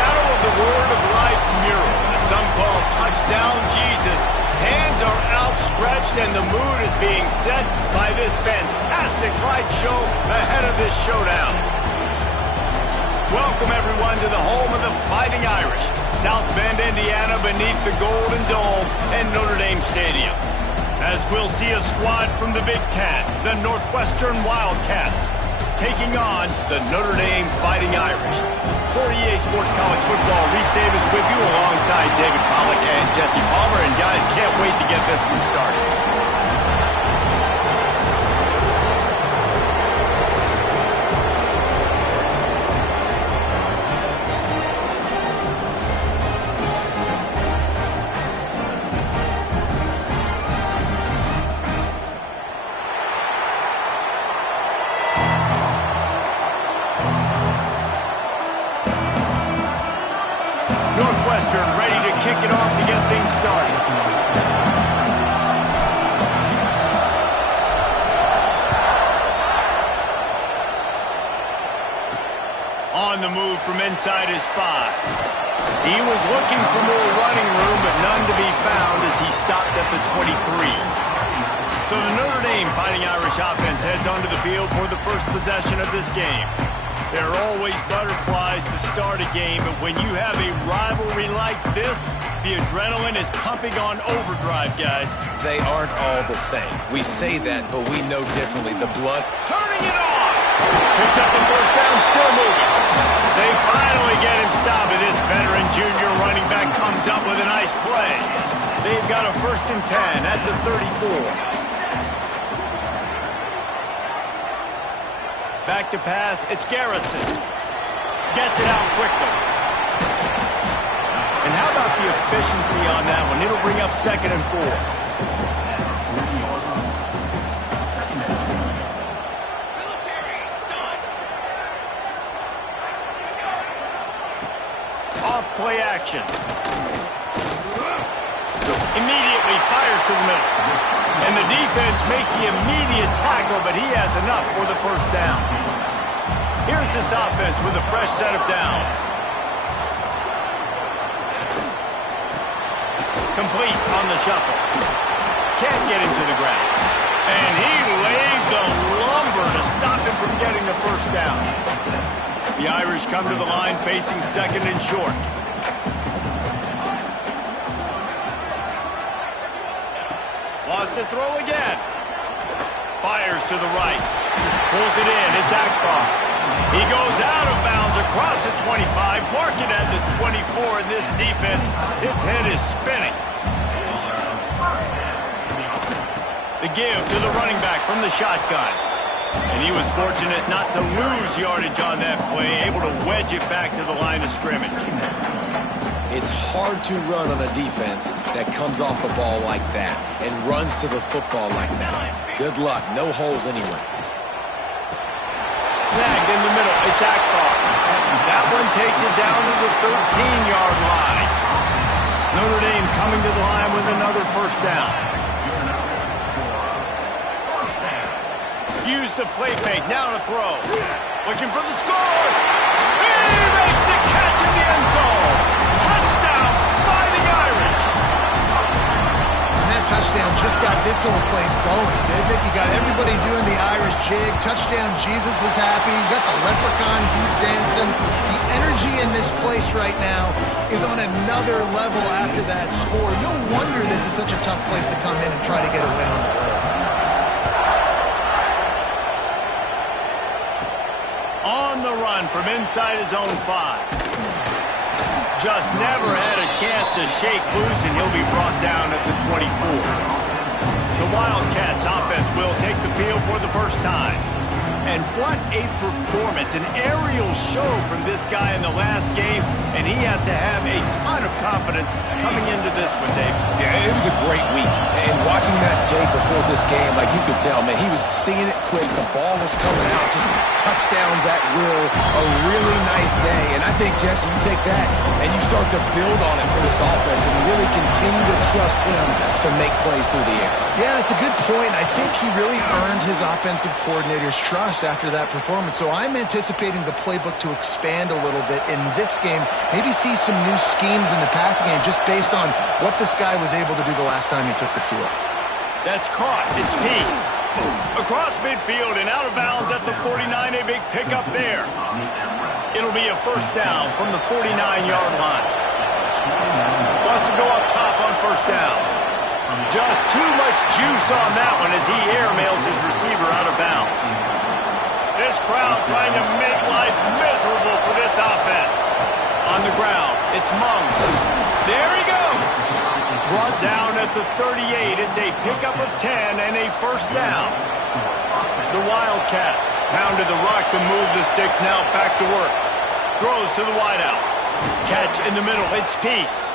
shadow of the Word of Life mural that some call Touchdown Jesus, hands are outstretched and the mood is being set by this fantastic light show ahead of this showdown. Welcome, everyone, to the home of the Fighting Irish, South Bend, Indiana, beneath the Golden Dome and Notre Dame Stadium. As we'll see a squad from the Big Ten, the Northwestern Wildcats, taking on the Notre Dame Fighting Irish. For EA Sports College Football, Reese Davis with you alongside David Pollack and Jesse Palmer. And guys, can't wait to get this one started. Northwestern ready to kick it off to get things started. On the move from inside his 5. He was looking for more running room, but none to be found as he stopped at the 23. So the Notre Dame Fighting Irish offense heads onto the field for the first possession of this game. There are always butterflies to start a game, but when you have a rivalry like this, the adrenaline is pumping on overdrive, guys. They aren't all the same. We say that, but we know differently. The blood... Turning it on! Picks up the first down, still moving. They finally get him stopped, and this veteran junior running back comes up with a nice play. They've got a 1st and 10 at the 34. Back to pass, it's Garrison. Gets it out quickly. And how about the efficiency on that one? It'll bring up 2nd and 4. Off play action. Immediately fires to the middle. And the defense makes the immediate tackle, but he has enough for the 1st down. Here's this offense with a fresh set of downs. Complete on the shuffle. Can't get him to the ground. And he laid the lumber to stop him from getting the 1st down. The Irish come to the line facing 2nd and short. Lost to throw again. Fires to the right. Pulls it in. It's Akbar. He goes out of bounds across the 25. Mark it at the 24. And this defense, its head is spinning. The give to the running back from the shotgun. And he was fortunate not to lose yardage on that play. Able to wedge it back to the line of scrimmage. It's hard to run on a defense that comes off the ball like that and runs to the football like that. Good luck. No holes anywhere. Snagged in the middle. It's Akbar. That one takes it down to the 13-yard line. Notre Dame coming to the line with another 1st down. Use the play fake. Now to throw. Looking for the score. He makes the catch in the end zone. Touchdown, Fighting Irish. And that touchdown just got this whole place going, didn't it? You got everybody doing the Irish jig. Touchdown, Jesus is happy. You got the leprechaun, he's dancing. The energy in this place right now is on another level after that score. No wonder this is such a tough place to come in and try to get a win on the road. On the run from inside his own 5. Just never had a chance to shake loose, and he'll be brought down at the 24. The Wildcats offense will take the field for the 1st time. And what a performance, an aerial show from this guy in the last game, and he has to have a ton of confidence confidence coming into this one, Dave. Yeah, it was a great week. And watching that tape before this game, like you could tell, man, he was seeing it quick. The ball was coming out, just touchdowns at will. A really nice day. And I think, Jesse, you take that and you start to build on it for this offense and really continue to trust him to make plays through the air. Yeah, that's a good point. I think he really earned his offensive coordinator's trust after that performance. So I'm anticipating the playbook to expand a little bit in this game. Maybe see some new schemes in the passing game just based on what this guy was able to do the last time he took the field. That's caught. It's Peace. Across midfield and out of bounds at the 49. A big pickup there. It'll be a first down from the 49-yard line. Wants to go up top on first down. Just too much juice on that one as he airmails his receiver out of bounds. This crowd trying to make life miserable for this offense. On the ground, it's Mung. There he goes. Brought down at the 38. It's a pickup of 10 and a first down. The Wildcats pounded the rock to move the sticks. Now back to work. Throws to the wideout. Catch in the middle. It's Peace.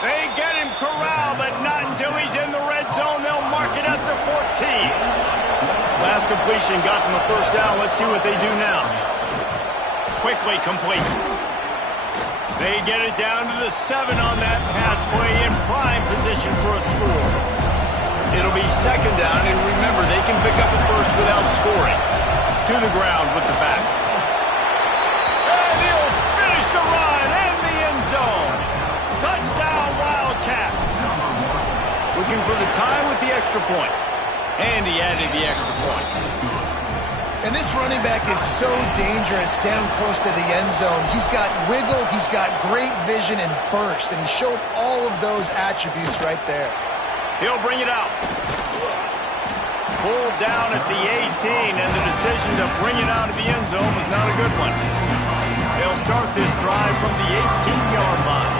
They get him corralled, but not until he's in the red zone. They'll mark it at the 14. Last completion got them a first down. Let's see what they do now. Quickly complete. They get it down to the 7 on that pass play in prime position for a score. It'll be second down, and remember, they can pick up a first without scoring. To the ground with the back. And he'll finish the run and the end zone. Touchdown, Wildcats. Looking for the time with the extra point. And he added the extra point. And this running back is so dangerous down close to the end zone. He's got wiggle, he's got great vision and burst, and he showed all of those attributes right there. He'll bring it out. Pulled down at the 18, and the decision to bring it out of the end zone was not a good one. They'll start this drive from the 18-yard line.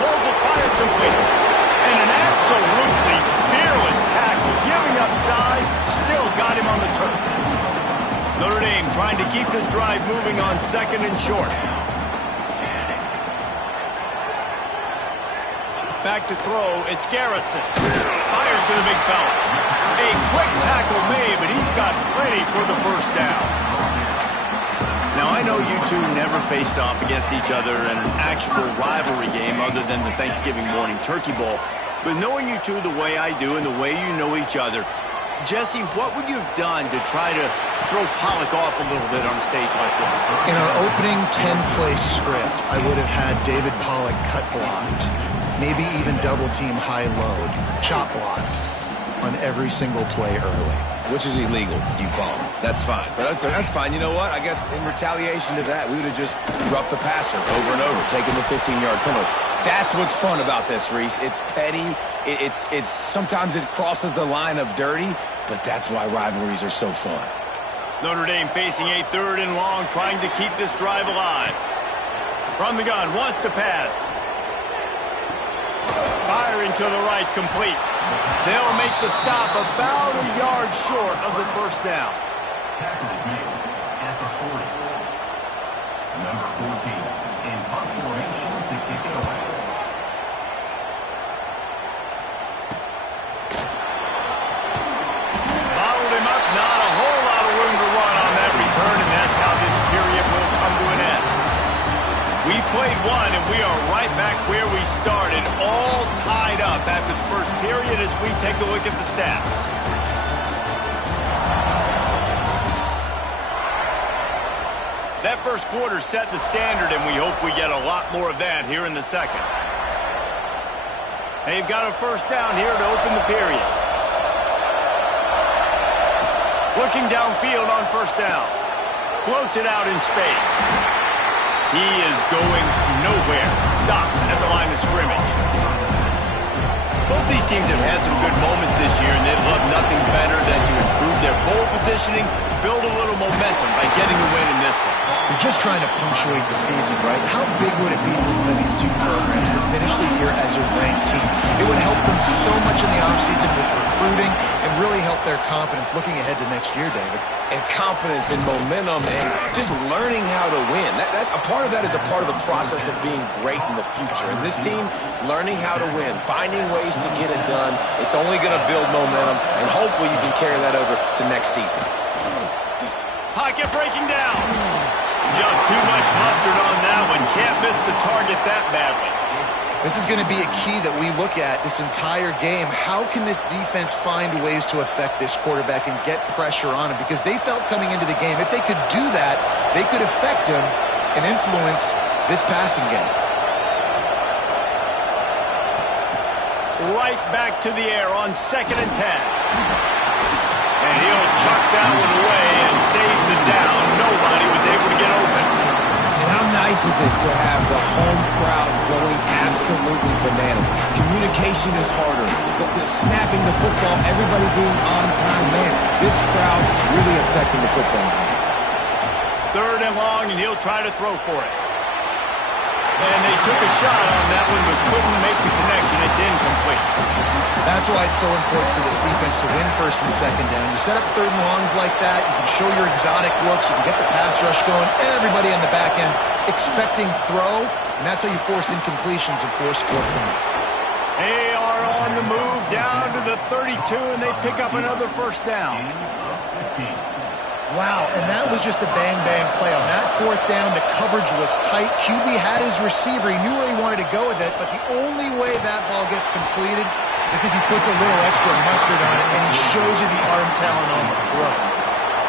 Pulls it, fire complete. And an absolutely fearless tackle, giving up size, still got him on the turf. Notre Dame trying to keep this drive moving on second and short. Back to throw, it's Garrison. Fires to the big fella. A quick tackle made, but he's got plenty for the first down. Now, I know you two never faced off against each other in an actual rivalry game other than the Thanksgiving morning Turkey Bowl. But knowing you two the way I do and the way you know each other, Jesse, what would you have done to try to throw Pollock off a little bit on a stage like this? In our opening 10-play script, I would have had David Pollock cut blocked, maybe even double-team high-load, chop blocked on every single play early. Which is illegal, you bum. That's fine. But that's fine. You know what? I guess in retaliation to that, we would have just roughed the passer over and over, taking the 15-yard penalty. That's what's fun about this, Reese. It's petty. It's sometimes it crosses the line of dirty, but that's why rivalries are so fun. Notre Dame facing a third and long, trying to keep this drive alive. From the gun, wants to pass. Firing to the right, complete. They'll make the stop about a yard short of the first down. Tackle is made at the 40. Number 14 in punt formation to kick it away. Bottled him up, not a whole lot of room to run on that return, and that's how this period will come to an end. We played one, and we are right back where we started, all tied up after the first period as we take a look at the stats. That first quarter set the standard, and we hope we get a lot more of that here in the second. They've got a first down here to open the period. Looking downfield on first down. Floats it out in space. He is going nowhere. Stop at the line of scrimmage. Both these teams have had some good moments this year, and they'd love nothing better than to improve improved their pole positioning, build a little momentum by getting the win in this one. You're just trying to punctuate the season, right? How big would it be for one of these two programs to finish the year as a ranked team? It would help them so much in the offseason with recruiting and really help their confidence looking ahead to next year, David. And confidence and momentum and just learning how to win. A part of that is a part of the process of being great in the future. And this team, learning how to win, finding ways to get it done, it's only going to build momentum, and hopefully you can carry that over to next season. Pocket breaking down. Just too much mustard on that one. Can't miss the target that badly. This is going to be a key that we look at this entire game. How can this defense find ways to affect this quarterback and get pressure on him? Because they felt coming into the game, if they could do that, they could affect him and influence this passing game. Right back to the air on 2nd and 10. And he'll chuck that one away and save the down. Nobody was able to get open. And how nice is it to have the home crowd going absolutely bananas? Communication is harder. The snapping the football, everybody being on time. Man, this crowd really affecting the football. 3rd and long, and he'll try to throw for it. And they took a shot on that one, but couldn't make the connection. It's incomplete. That's why it's so important for this defense to win 1st and 2nd down. You set up 3rd and longs like that, you can show your exotic looks, you can get the pass rush going, everybody on the back end expecting throw, and that's how you force incompletions and force 4 points. They are on the move down to the 32, and they pick up another 1st down. Wow, and that was just a bang-bang play. On that 4th down, the coverage was tight. QB had his receiver. He knew where he wanted to go with it, but the only way that ball gets completed is if he puts a little extra mustard on it, and he shows you the arm talent on the throw.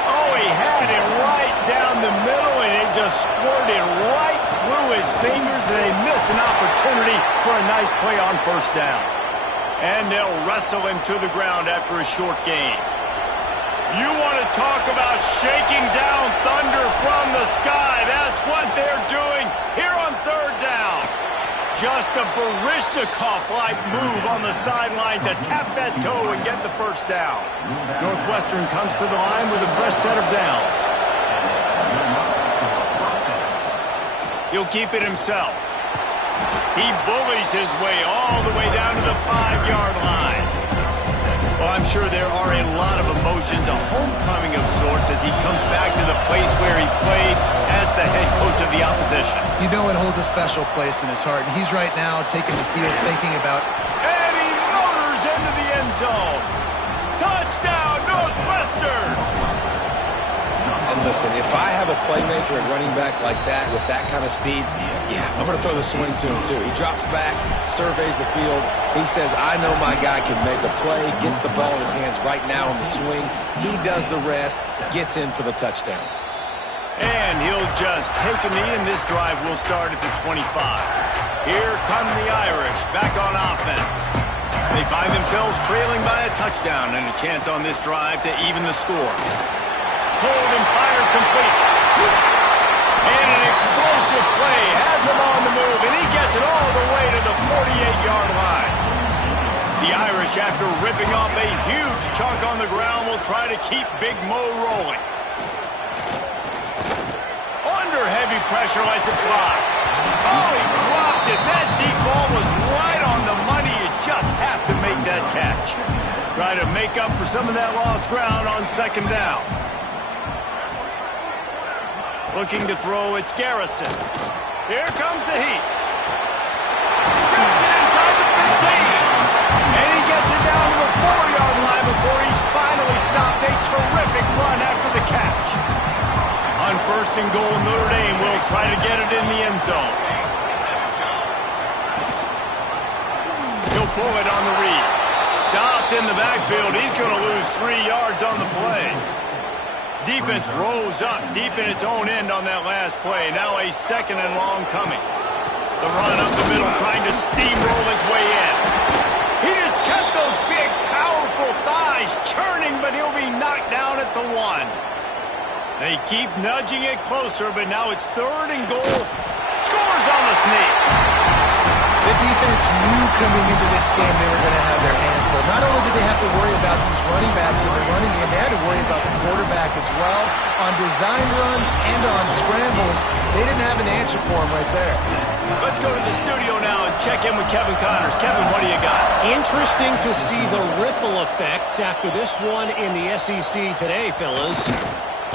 Oh, he had it right down the middle, and it just squirted right through his fingers, and they miss an opportunity for a nice play on 1st down. And they'll wrestle him to the ground after a short gain. You want to talk about shaking down thunder from the sky. That's what they're doing here on 3rd down. Just a Baryshnikov-like move on the sideline to tap that toe and get the 1st down. Northwestern comes to the line with a fresh set of downs. He'll keep it himself. He bullies his way all the way down to the 5-yard line. Well, I'm sure there are a lot of emotions, a homecoming of sorts, as he comes back to the place where he played as the head coach of the opposition. You know it holds a special place in his heart, and he's right now taking the field thinking about... And he motors into the end zone. Touchdown, Northwestern! And listen, if I have a playmaker at running back like that with that kind of speed, yeah, I'm going to throw the swing to him too. He drops back, surveys the field. He says, I know my guy can make a play, gets the ball in his hands right now in the swing. He does the rest, gets in for the touchdown. And he'll just take a knee, and this drive will start at the 25. Here come the Irish back on offense. They find themselves trailing by a touchdown and a chance on this drive to even the score. Pulled and fired complete. And an explosive play has him on the move, and he gets it all the way to the 48-yard line. The Irish, after ripping off a huge chunk on the ground, will try to keep Big Mo rolling. Under heavy pressure, lets it fly. Oh, he dropped it. That deep ball was right on the money. You just have to make that catch. Try to make up for some of that lost ground on 2nd down. Looking to throw, it's Garrison. Here comes the heat. Grabs it inside the 15. And he gets it down to the 4-yard line before he's finally stopped. A terrific run after the catch. On 1st and goal, Notre Dame will try to get it in the end zone. He'll pull it on the read. Stopped in the backfield. He's going to lose 3 yards on the play. Defense rose up deep in its own end on that last play. Now a 2nd and long coming. The run up the middle, trying to steamroll his way in. He just kept those big, powerful thighs churning, but he'll be knocked down at the 1. They keep nudging it closer, but now it's 3rd and goal. Scores on the sneak. The defense knew coming into this game they were going to have their hands full. Not only did they have to worry about these running backs in the running game, they had to worry about the quarterback as well. On design runs and on scrambles, they didn't have an answer for him right there. Let's go to the studio now and check in with Kevin Connors. Kevin, what do you got? Interesting to see the ripple effects after this one in the SEC today, fellas.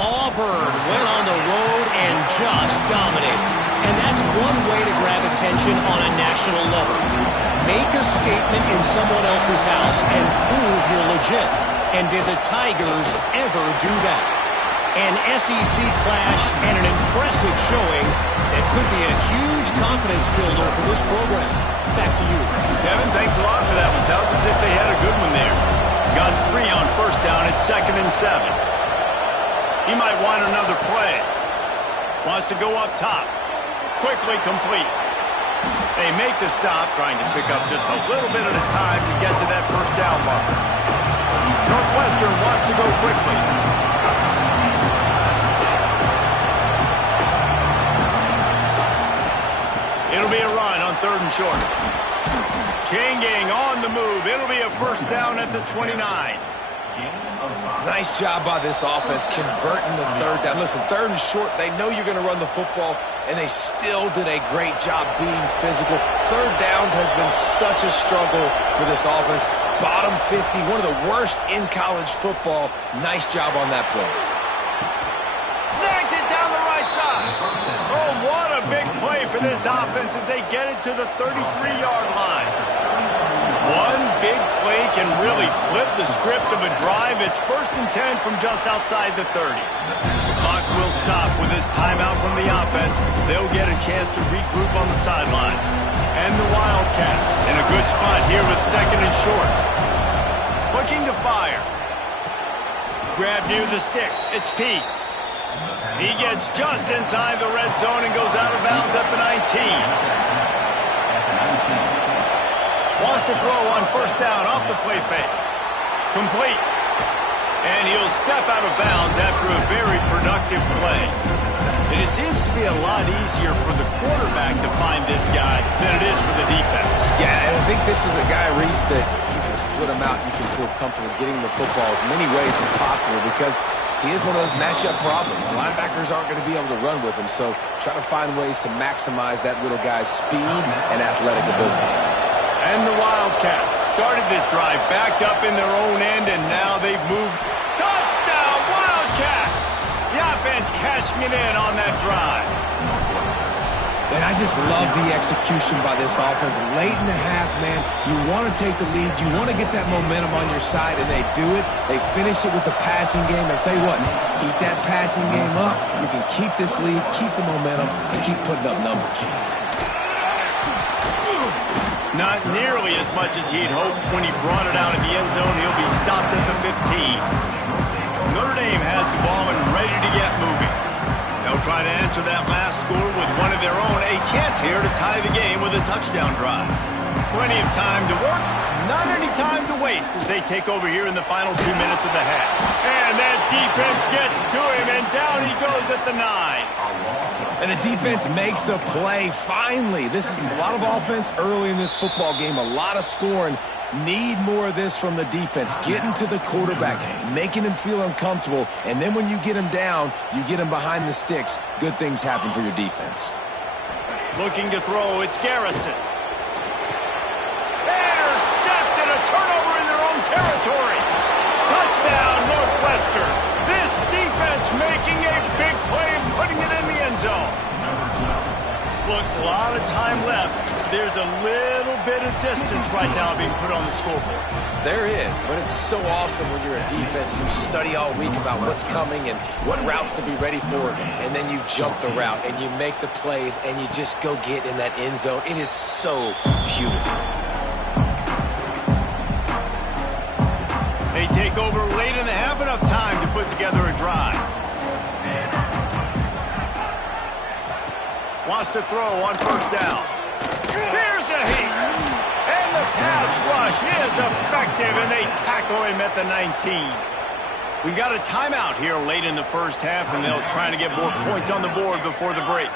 Auburn went on the road and just dominated. And that's one way to grab attention on a national level. Make a statement in someone else's house and prove you're legit. And did the Tigers ever do that? An SEC clash and an impressive showing that could be a huge confidence builder for this program. Back to you. Kevin, thanks a lot for that one. Sounds as if they had a good one there. Got 3 on first down at 2nd and 7. He might want another play. Wants to go up top. Quickly complete. They make the stop, trying to pick up just a little bit at a time to get to that first down mark. Northwestern wants to go quickly. It'll be a run on 3rd and short. Chain gang on the move. It'll be a first down at the 29. Nice job by this offense converting the 3rd down. Listen, 3rd and short, they know you're going to run the football, and they still did a great job being physical. 3rd downs has been such a struggle for this offense. Bottom 50, one of the worst in college football. Nice job on that play. Snags it down the right side. Oh, what a big play for this offense as they get it to the 33-yard line. One big play can really flip the script of a drive. It's 1st and 10 from just outside the 30. The clock will stop with this timeout from the offense. They'll get a chance to regroup on the sideline. And the Wildcats in a good spot here with 2nd and short. Looking to fire. Grab near the sticks. It's Peace. He gets just inside the red zone and goes out of bounds at the 19. Wants to throw on first down off the play fake. Complete. And he'll step out of bounds after a very productive play. And it seems to be a lot easier for the quarterback to find this guy than it is for the defense. Yeah, and I think this is a guy, Reese, that you can split him out. You can feel comfortable getting the football as many ways as possible because he is one of those matchup problems. Linebackers aren't going to be able to run with him, so try to find ways to maximize that little guy's speed and athletic ability. And the Wildcats started this drive backed up in their own end, and now they've moved. Touchdown, Wildcats! The offense cashing it in on that drive. And I just love the execution by this offense. Late in the half, man, you want to take the lead. You want to get that momentum on your side, and they do it. They finish it with the passing game. I'll tell you what, keep that passing game up. You can keep this lead, keep the momentum, and keep putting up numbers. Not nearly as much as he'd hoped when he brought it out of the end zone. He'll be stopped at the 15. Notre Dame has the ball and ready to get moving. They'll try to answer that last score with one of their own. A chance here to tie the game with a touchdown drive. Plenty of time to work, not any time to waste as they take over here in the final 2 minutes of the half. And that defense gets to him, and down he goes at the 9. And the defense makes a play, finally. This is a lot of offense early in this football game, a lot of scoring. Need more of this from the defense. Getting to the quarterback, making him feel uncomfortable, and then when you get him down, you get him behind the sticks. Good things happen for your defense. Looking to throw, it's Garrison. Intercepted, a turnover in their own territory. Touchdown, Northwestern. This defense making a big play and putting it in the end zone. Look, a lot of time left. There's a little bit of distance right now being put on the scoreboard. There is, but it's so awesome when you're a defense. You study all week about what's coming and what routes to be ready for, and then you jump the route and you make the plays and you just go get in that end zone. It is so beautiful. They take over late and have enough time to put together a drive. Wants to throw on first down. Here's a heat. And the pass rush is effective, and they tackle him at the 19. We've got a timeout here late in the first half, and they'll try to get more points on the board before the break.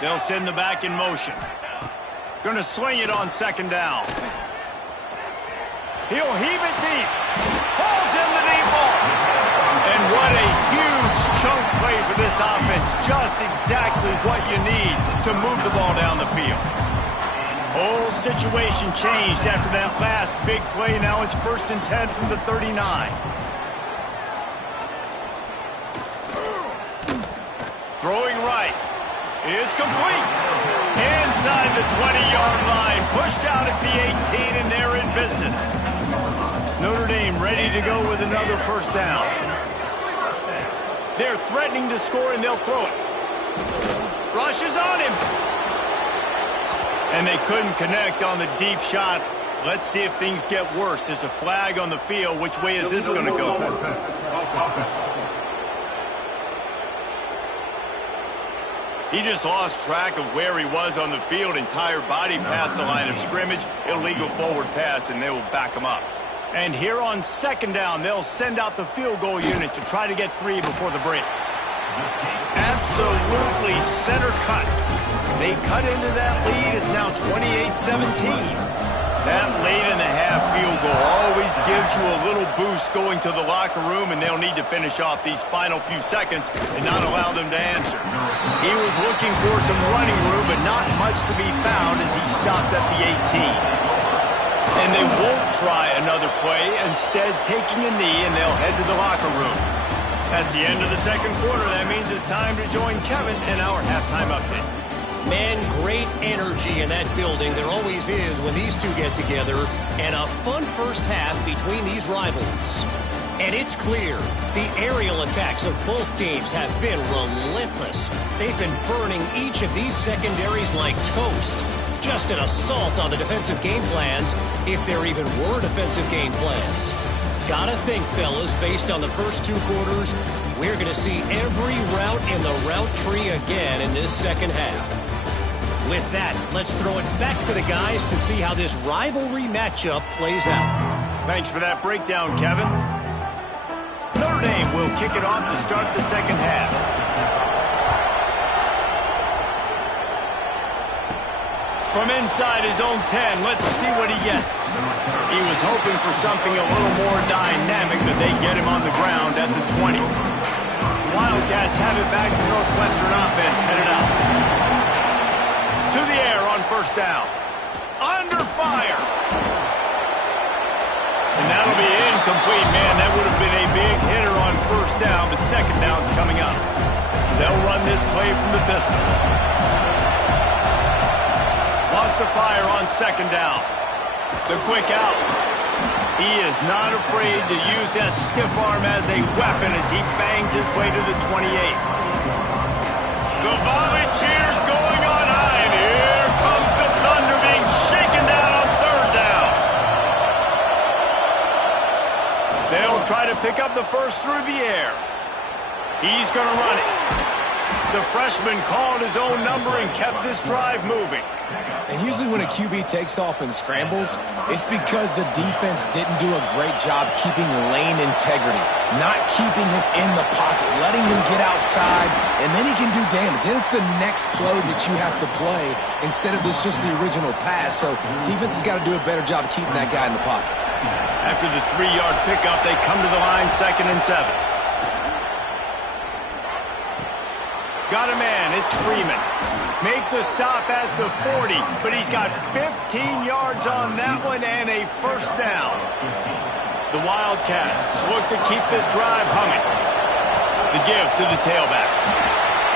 They'll send the back in motion. Going to swing it on second down. He'll heave it deep. Pulls in the deep ball. And what a huge chunk play for this offense. Just exactly what you need to move the ball down the field. Whole situation changed after that last big play. Now it's 1st and 10 from the 39. Throwing right. It's complete. Inside the 20-yard line. Pushed out at the 18, and they're in business. Notre Dame ready to go with another first down. They're threatening to score, and they'll throw it. Rush is on him. And they couldn't connect on the deep shot. Let's see if things get worse. There's a flag on the field. Which way is this going to go? He just lost track of where he was on the field. Entire body past the line of scrimmage. Illegal forward pass, and they will back him up. And here on second down, they'll send out the field goal unit to try to get 3 before the break. Absolutely center cut. They cut into that lead. It's now 28-17. That late-in-the-half field goal always gives you a little boost going to the locker room, and they'll need to finish off these final few seconds and not allow them to answer. He was looking for some running room, but not much to be found as he stopped at the 18. And they won't try another play, instead taking a knee, and they'll head to the locker room. That's the end of the second quarter. That means it's time to join Kevin in our halftime update. Man, great energy in that building. There always is when these two get together. And a fun first half between these rivals. And it's clear the aerial attacks of both teams have been relentless. They've been burning each of these secondaries like toast. Just an assault on the defensive game plans, if there even were defensive game plans. Gotta think, fellas, based on the first 2 quarters, we're going to see every route in the route tree again in this second half. With that, let's throw it back to the guys to see how this rivalry matchup plays out. Thanks for that breakdown, Kevin. Notre Dame will kick it off to start the second half. From inside his own 10, let's see what he gets. He was hoping for something a little more dynamic, but they get him on the ground at the 20. Wildcats have it back. The Northwestern offense headed out. To the air on first down. Under fire. And that'll be incomplete, man. That would have been a big hitter on first down, but second down's coming up. They'll run this play from the pistol. Lost to fire on second down. The quick out. He is not afraid to use that stiff arm as a weapon as he bangs his way to the 28. The volley cheers going on high, and here comes the Thunder being shaken down on third down. They'll try to pick up the first through the air. He's going to run it. The freshman called his own number and kept this drive moving. And usually when a QB takes off and scrambles, it's because the defense didn't do a great job keeping lane integrity, not keeping him in the pocket, letting him get outside, and then he can do damage. And it's the next play that you have to play instead of this just the original pass. So defense has got to do a better job of keeping that guy in the pocket. After the 3-yard pickup, they come to the line, 2nd and 7. Got a man, it's Freeman. Make the stop at the 40, but he's got 15 yards on that one and a first down. The Wildcats look to keep this drive humming. The give to the tailback.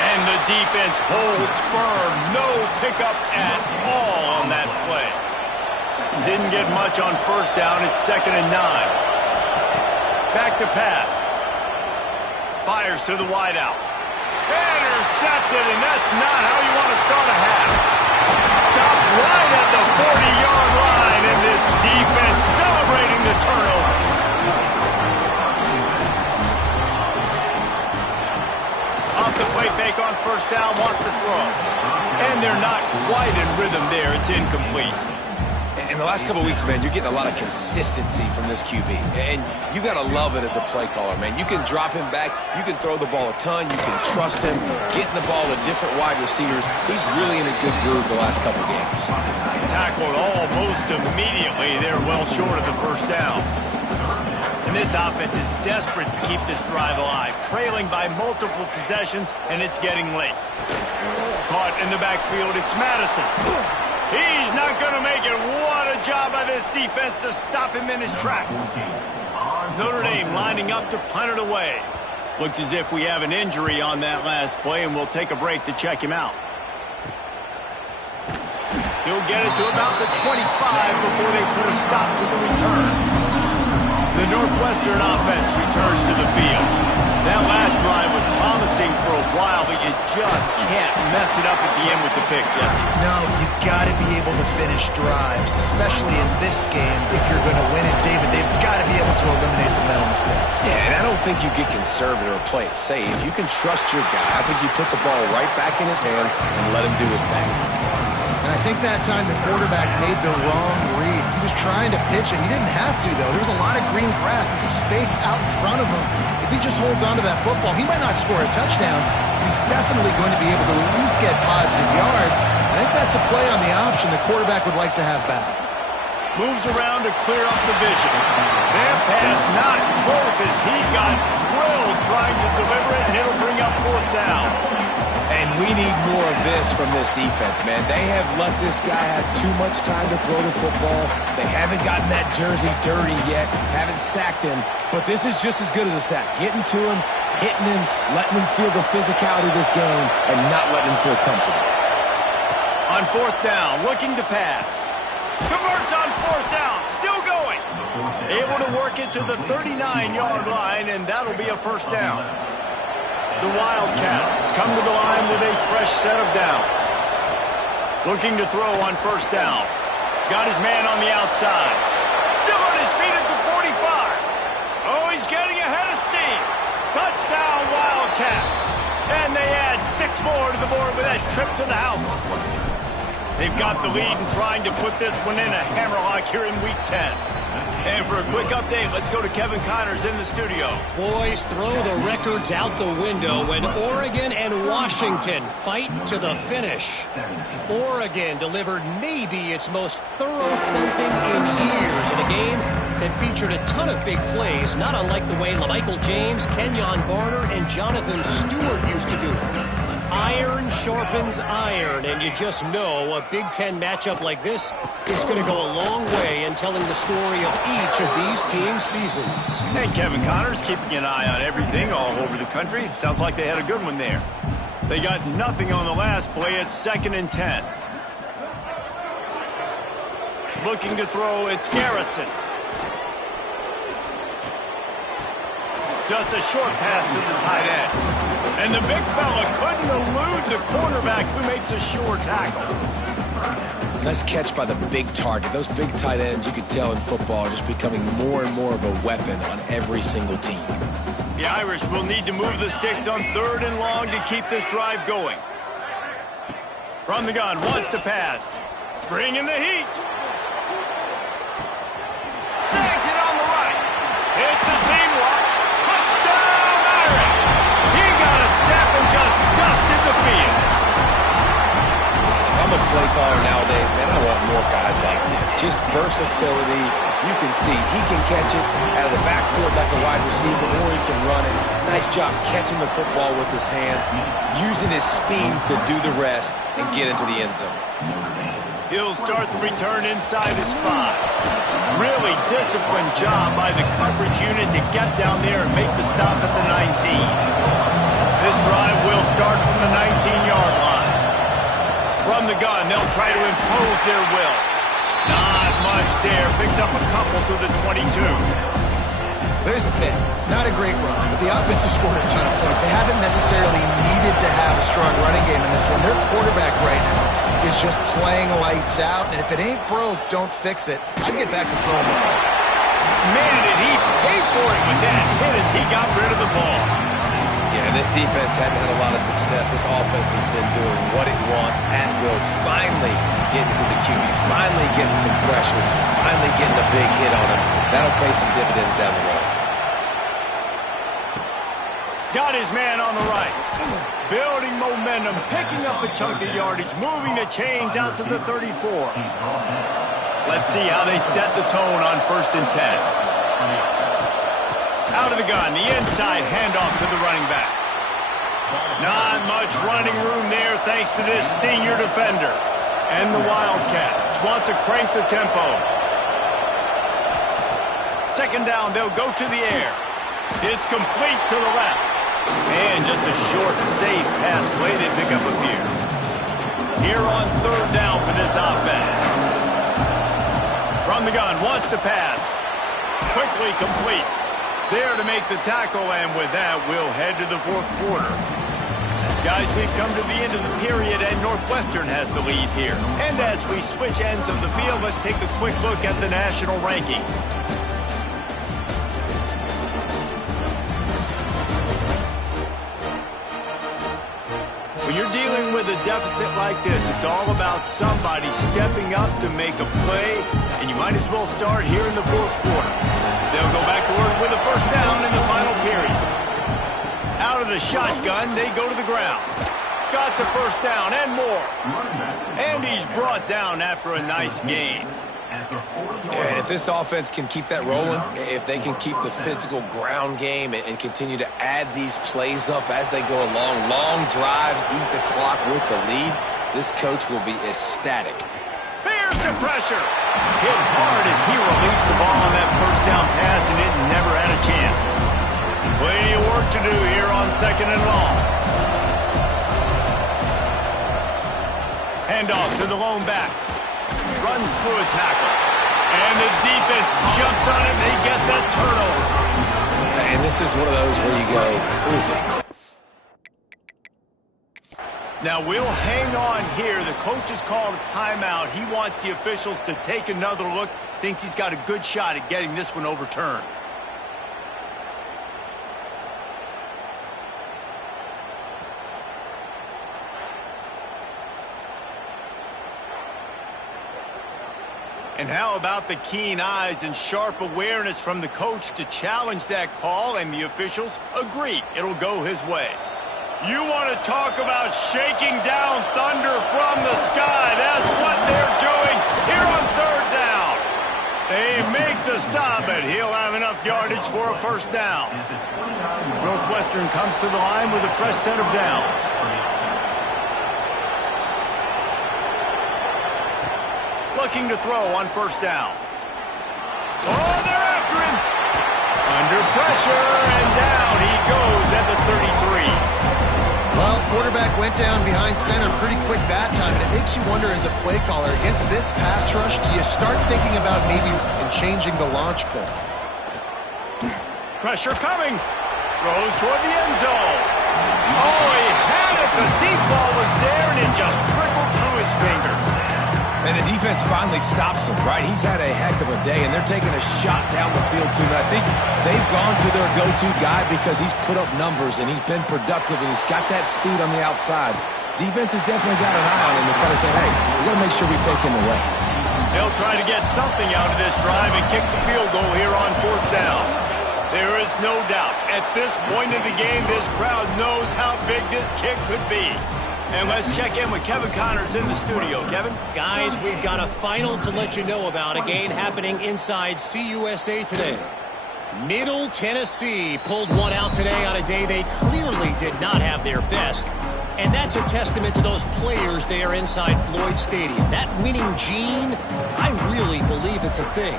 And the defense holds firm. No pickup at all on that play. Didn't get much on first down. It's 2nd and 9. Back to pass. Fires to the wideout. Intercepted, and that's not how you want to start a half. Stopped right at the 40-yard line, and this defense celebrating the turnover. Off the play fake on first down, wants to throw. And they're not quite in rhythm there. It's incomplete. In the last couple of weeks, man, you're getting a lot of consistency from this QB. And you got to love it as a play caller, man. You can drop him back. You can throw the ball a ton. You can trust him. Getting the ball to different wide receivers. He's really in a good groove the last couple of games. Tackled almost immediately. They're well short of the first down. And this offense is desperate to keep this drive alive. Trailing by multiple possessions, and it's getting late. Caught in the backfield, it's Madison. He's not going to make it. What a job by this defense to stop him in his tracks. Notre Dame lining up to punt it away. Looks as if we have an injury on that last play, and we'll take a break to check him out. He'll get it to about the 25 before they put a stop to the return. The Northwestern offense returns to the field. That last drive was promising for a while, but you just can't mess it up at the end with the pick, Jesse. No, you got to be able to finish drives, especially in this game. If you're going to win it, David, they've got to be able to eliminate the mental mistakes. Yeah, and I don't think you get conservative or play it safe. You can trust your guy. I think you put the ball right back in his hands and let him do his thing. And I think that time the quarterback made the wrong read. He was trying to pitch it. He didn't have to, though. There was a lot of green grass and space out in front of him. If he just holds on to that football, he might not score a touchdown, but he's definitely going to be able to at least get positive yards. I think that's a play on the option the quarterback would like to have back. Moves around to clear up the vision. That pass not close as he got drilled trying to deliver it, and it'll bring up fourth down. And we need more of this from this defense, man. They have let this guy have too much time to throw the football. They haven't gotten that jersey dirty yet, haven't sacked him. But this is just as good as a sack. Getting to him, hitting him, letting him feel the physicality of this game, and not letting him feel comfortable. On fourth down, looking to pass. Converts on fourth down, still going. Able to work it to the 39-yard line, and that'll be a first down. The Wildcats come to the line with a fresh set of downs. Looking to throw on first down. Got his man on the outside. Still on his feet at the 45. Oh, he's getting ahead of steam. Touchdown, Wildcats. And they add 6 more to the board with that trip to the house. They've got the lead and trying to put this one in a hammerlock here in Week 10. And for a quick update, let's go to Kevin Connors in the studio. Boys, throw the records out the window when Oregon and Washington fight to the finish. Oregon delivered maybe its most thorough thumping in years in a game that featured a ton of big plays, not unlike the way LaMichael James, Kenyon Barner, and Jonathan Stewart used to do it. Iron sharpens iron, and you just know a Big Ten matchup like this is going to go a long way in telling the story of each of these teams' seasons. And Kevin Connors keeping an eye on everything all over the country. Sounds like they had a good one there. They got nothing on the last play. It's 2nd and 10. Looking to throw, it's Garrison. Just a short pass to the tight end. And the big fella couldn't elude the cornerback who makes a sure tackle. Nice catch by the big target. Those big tight ends, you could tell in football, are just becoming more and more of a weapon on every single team. The Irish will need to move the sticks on 3rd and long to keep this drive going. From the gun, wants to pass. Bring in the heat. Snags it on the right. It's a seam walk. Touchdown, Irish. He got a step and just dusted the field. If I'm a play caller nowadays, man, I want more guys like this. Just versatility. You can see he can catch it out of the backfield like a wide receiver, or he can run it. Nice job catching the football with his hands, using his speed to do the rest and get into the end zone. He'll start the return inside his 5. Really disciplined job by the coverage unit to get down there and make the stop at the 19. This drive will start from the 19-yard line. From the gun, they'll try to impose their will. Not much there. Picks up a couple to the 22. There's the thing. Not a great run, but the offense has scored a ton of points. They haven't necessarily needed to have a strong running game in this one. Their quarterback right now is just playing lights out, and if it ain't broke, don't fix it. I'd get back to throwing the ball. Man, did he pay for it with that hit as he got rid of the ball. Yeah, this defense hadn't had a lot of success. This offense has been doing what it wants and will finally get into the QB, finally getting some pressure, finally getting a big hit on him. That'll pay some dividends down the road. Got his man on the right. Building momentum, picking up a chunk of yardage, moving the chains out to the 34. Let's see how they set the tone on 1st and 10. Out of the gun, the inside handoff to the running back. Not much running room there thanks to this senior defender. And the Wildcats want to crank the tempo. 2nd down, they'll go to the air. It's complete to the left. And just a short, safe pass play. They pick up a few. Here on 3rd down for this offense. From the gun, wants to pass. Quickly complete. There to make the tackle, and with that, we'll head to the 4th quarter. Guys, we've come to the end of the period, and Northwestern has the lead here. And as we switch ends of the field, let's take a quick look at the national rankings. When you're dealing with a deficit like this, it's all about somebody stepping up to make a play, and you might as well start here in the 4th quarter. They'll go back to work with a 1st down in the final period. Out of the shotgun, they go to the ground. Got the 1st down and more. And he's brought down after a nice gain. And if this offense can keep that rolling, if they can keep the physical ground game and continue to add these plays up as they go along, long drives, eat the clock with the lead, this coach will be ecstatic. Here's the pressure. Hit hard as he released the ball on that 1st down pass, and it never had a chance. Plenty of work to do here on 2nd and long. Handoff to the lone back. Runs through a tackle. And the defense jumps on it, and they get that turnover. And this is one of those where you go, ooh. Now we'll hang on here. The coach has called a timeout. He wants the officials to take another look. Thinks he's got a good shot at getting this one overturned. And how about the keen eyes and sharp awareness from the coach to challenge that call, and the officials agree it'll go his way. You want to talk about shaking down thunder from the sky. That's what they're doing here on 3rd down. They make the stop, but he'll have enough yardage for a 1st down. Northwestern comes to the line with a fresh set of downs. Looking to throw on 1st down. Oh, they're after him. Under pressure, and down he goes at the 33. Well, quarterback went down behind center pretty quick that time, and it makes you wonder as a play caller, against this pass rush, do you start thinking about maybe changing the launch point? Pressure coming. Throws toward the end zone. Oh, he had it. The deep ball was there, and it just trickled through his fingers. And the defense finally stops him, right? He's had a heck of a day, and they're taking a shot down the field, too. But I think they've gone to their go-to guy because he's put up numbers, and he's been productive, and he's got that speed on the outside. Defense has definitely got an eye on him and kind of say, hey, we've got to make sure we take him away. They'll try to get something out of this drive and kick the field goal here on 4th down. There is no doubt, at this point in the game, this crowd knows how big this kick could be. And let's check in with Kevin Connors in the studio. Kevin? Guys, we've got a final to let you know about, a game happening inside CUSA today. Middle Tennessee pulled one out today on a day they clearly did not have their best. And that's a testament to those players there inside Floyd Stadium. That winning gene, I really believe it's a thing.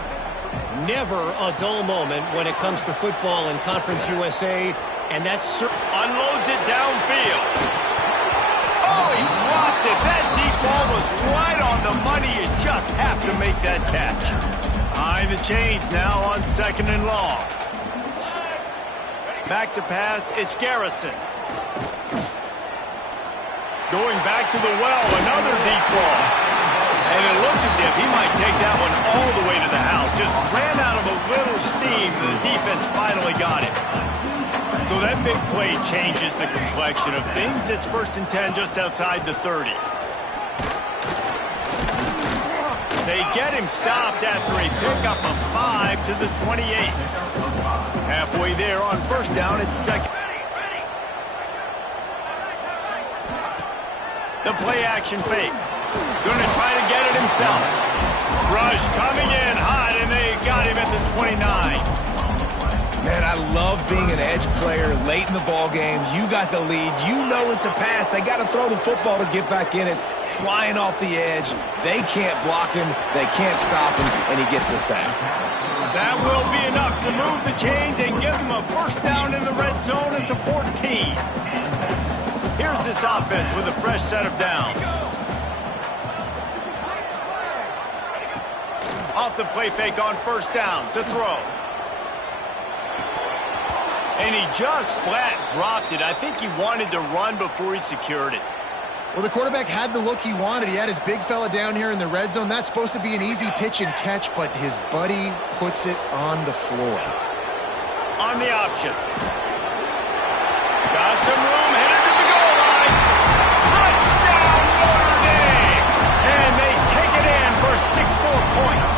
Never a dull moment when it comes to football in Conference USA, and that's unloads it downfield. Oh, he dropped it. That deep ball was right on the money. You just have to make that catch. Behind the chains now on 2nd and long. Back to pass, it's Garrison. Going back to the well, another deep ball. And it looked as if he might take that one all the way to the house. Just ran out of a little steam, and the defense finally got it. So that big play changes the complexion of things. It's 1st and 10 just outside the 30. They get him stopped after a pickup of 5 to the 28. Halfway there on first down, it's second. The play action fake. Going to try to get it himself. Rush coming in hot, and they got him at the 29. Man, I love being an edge player late in the ball game. You got the lead. You know it's a pass. They got to throw the football to get back in it. Flying off the edge. They can't block him. They can't stop him, and he gets the sack. That will be enough to move the chains and give them a first down in the red zone at the 14. Here's this offense with a fresh set of downs. Off the play fake on first down to throw. And he just flat dropped it. I think he wanted to run before he secured it. Well, the quarterback had the look he wanted. He had his big fella down here in the red zone. That's supposed to be an easy pitch and catch, but his buddy puts it on the floor. On the option. Got some room, headed to the goal line. Touchdown, Notre Dame! And they take it in for 6 more points.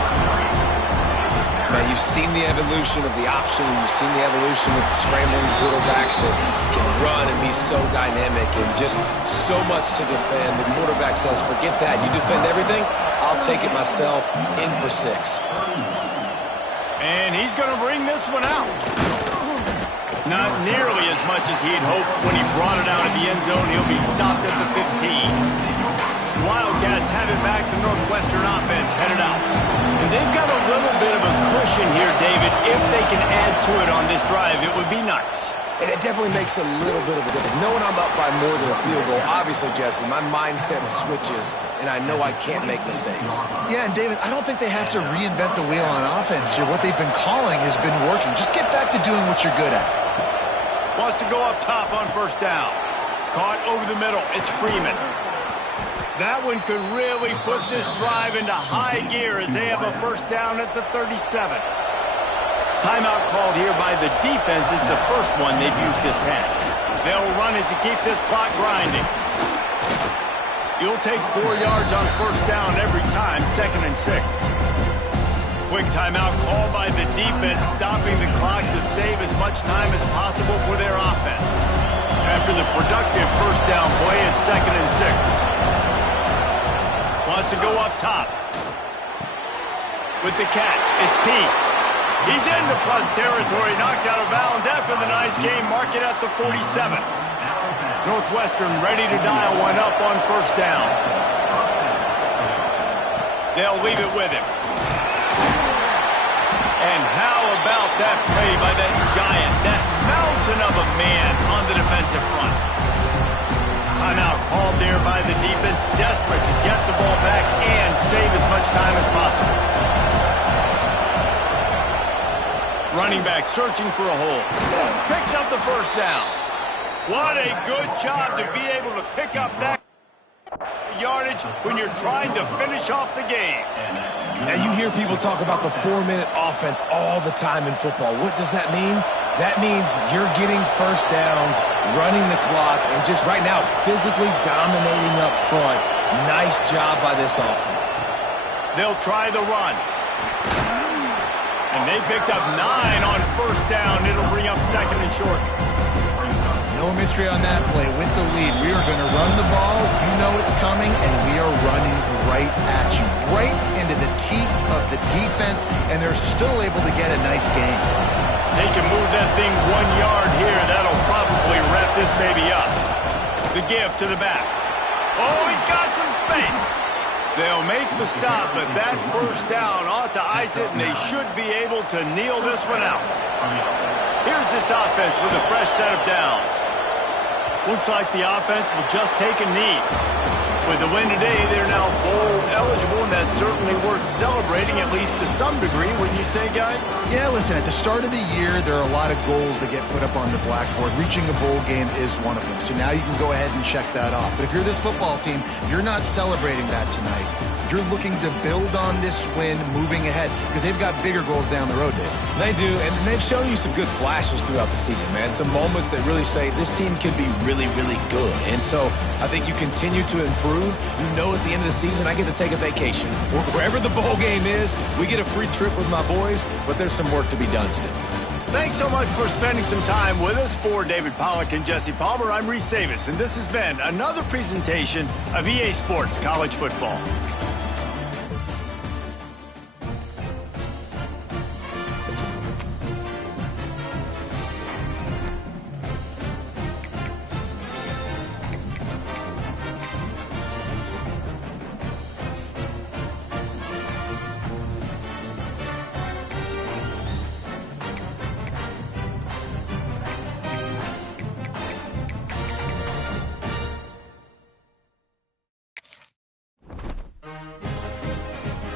Man, you've seen the evolution of the option. You've seen the evolution of scrambling quarterbacks that can run and be so dynamic and just so much to defend. The quarterback says, forget that. You defend everything, I'll take it myself. In for 6. And he's going to bring this one out. Not nearly as much as he'd hoped when he brought it out of the end zone. He'll be stopped at the 15. Wildcats have it back. The Northwestern offense headed out. And they've got a little bit of a cushion here, David. If they can add to it on this drive, it would be nice. And it definitely makes a little bit of a difference. Knowing I'm up by more than a field goal, obviously, Jesse, my mindset switches, and I know I can't make mistakes. Yeah, and David, I don't think they have to reinvent the wheel on offense here. What they've been calling has been working. Just get back to doing what you're good at. Wants to go up top on first down. Caught over the middle. It's Freeman. That one could really put this drive into high gear as they have a first down at the 37. Timeout called here by the defense. It's the first one they've used this half. They'll run it to keep this clock grinding. You'll take 4 yards on first down every time, 2nd and 6. Quick timeout called by the defense, stopping the clock to save as much time as possible for their offense. After the productive first down play, it's 2nd and 6. Wants to go up top. With the catch, it's Peace. He's into plus territory, knocked out of bounds after the nice game. Mark it at the 47. Northwestern ready to dial one up on first down. They'll leave it with him. And how about that play by that giant, that mountain of a man on the defensive front? Timeout called there by the defense, desperate to get the ball back and save as much time as possible. Running back searching for a hole. Picks up the first down. What a good job to be able to pick up that yardage when you're trying to finish off the game. Now, you hear people talk about the 4-minute offense all the time in football. What does that mean? That means you're getting first downs, running the clock, and just right now physically dominating up front. Nice job by this offense. They'll try the run. And they picked up 9 on first down. It'll bring up 2nd and short. No mystery on that play. With the lead, we are going to run the ball. You know it's coming, and we are running right at you. Right into the teeth of the defense, and they're still able to get a nice game. They can move that thing 1 yard here. That'll probably wrap this baby up. The give to the back. Oh, he's got some space. They'll make the stop, but that first down ought to ice it, and they should be able to kneel this one out. Here's this offense with a fresh set of downs. Looks like the offense will just take a knee. With the win today, they're now bowl eligible, and that's certainly worth celebrating, at least to some degree, wouldn't you say, guys? Yeah, listen, at the start of the year, there are a lot of goals that get put up on the blackboard. Reaching a bowl game is one of them. So now you can go ahead and check that off. But if you're this football team, you're not celebrating that tonight. you're looking to build on this win moving ahead because they've got bigger goals down the road, Dave. They do, and they've shown you some good flashes throughout the season, man. Some moments that really say this team can be really, really good. And so I think you continue to improve. You know at the end of the season, I get to take a vacation. Wherever the bowl game is, we get a free trip with my boys, but there's some work to be done still. Thanks so much for spending some time with us. For David Pollack and Jesse Palmer, I'm Reese Davis, and this has been another presentation of EA Sports College Football.